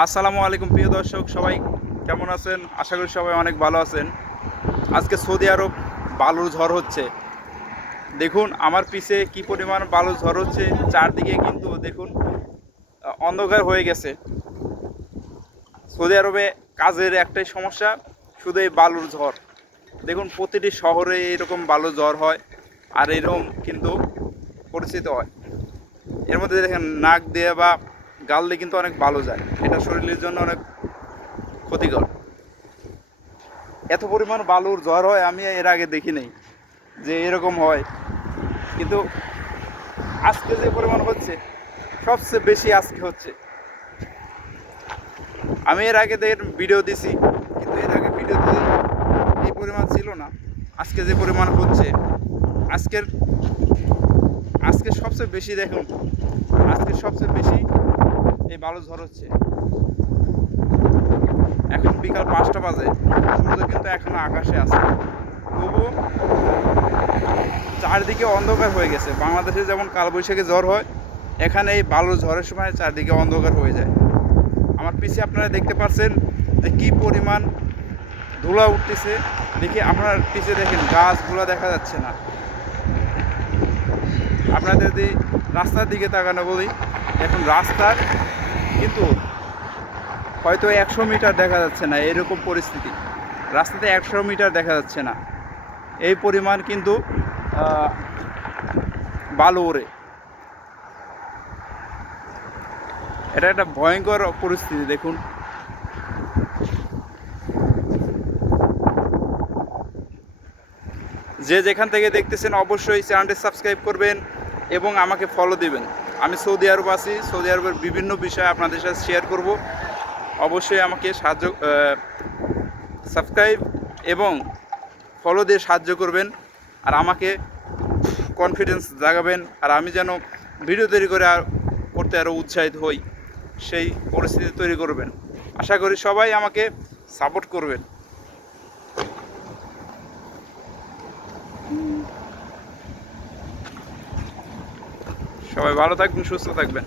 আসসালামু আলাইকুম প্রিয় দর্শক, সবাই কেমন আছেন? আশা করি সবাই অনেক ভালো আছেন। আজকে সৌদি আরব বালুর ঝড় হচ্ছে। দেখুন আমার পিছে কি পরিমাণ বালুর ঝড় হচ্ছে। চারদিকে কিন্তু দেখুন অন্ধকার হয়ে গেছে। সৌদি আরবে কাজের একটাই সমস্যা, শুধু এই বালুর ঝড়। দেখুন প্রতিটি শহরে এরকম বালুর ঝড় হয়, আর এরকম কিন্তু পরিচিত হয়। এর মধ্যে দেখেন নাক দিয়ে বা গাল দিয়ে কিন্তু অনেক বালু যায়, এটা শরীরের জন্য অনেক ক্ষতিকর। এত পরিমাণ বালুর ঝড় হয় আমি এর আগে দেখি নাই যে এরকম হয়। কিন্তু আজকে যে পরিমাণ হচ্ছে, সবচেয়ে বেশি আজকে হচ্ছে। আমি এর আগে ভিডিও দিছি, কিন্তু এর আগে ভিডিওতে এই পরিমাণ ছিল না। আজকে যে পরিমাণ হচ্ছে, আজকের আজকে সবচেয়ে বেশি দেখুন, আজকে সবচেয়ে বেশি এই বালু ঝড় হচ্ছে। এখন বিকাল 5টা বাজে, সূর্য কিন্তু এখনো আকাশে আছে, তবুও চারদিকে অন্ধকার হয়ে গেছে। বাংলাদেশে যেমন কালবৈশাখী ঝড় হয়, এখানে এই বালুর ঝড়ের সময় চারদিকে অন্ধকার হয়ে যায়। আমার পিছিয়ে আপনারা দেখতে পাচ্ছেন যে কি পরিমাণ ধুলা উঠতেছে। দেখি আপনার পিছিয়ে দেখেন, গাছগুলো দেখা যাচ্ছে না। আপনাদের যদি রাস্তার দিকে তাকানো বলি, এখন রাস্তার কিন্তু হয়তো 100 মিটার দেখা যাচ্ছে না, এরকম পরিস্থিতি। রাস্তাতে 100 মিটার দেখা যাচ্ছে না, এই পরিমাণ কিন্তু বালু ওড়ে। এটা একটা ভয়ঙ্কর পরিস্থিতি। দেখুন যে যেখান থেকে দেখতেছেন অবশ্যই চ্যানেলটি সাবস্ক্রাইব করবেন এবং আমাকে ফলো দিবেন। আমি সৌদি আরব আছি, সৌদি আরবের বিভিন্ন বিষয় আপনাদের সাথে শেয়ার করব। অবশ্যই আমাকে সাবস্ক্রাইব এবং ফলো দিয়ে সাহায্য করবেন, আর আমাকে কনফিডেন্স জাগাবেন, আর আমি যেন ভিডিও তৈরি করতে আরও উৎসাহিত হই, সেই পরিস্থিতি তৈরি করবেন। আশা করি সবাই আমাকে সাপোর্ট করবেন। সবাই ভালো থাকবেন, সুস্থ থাকবেন।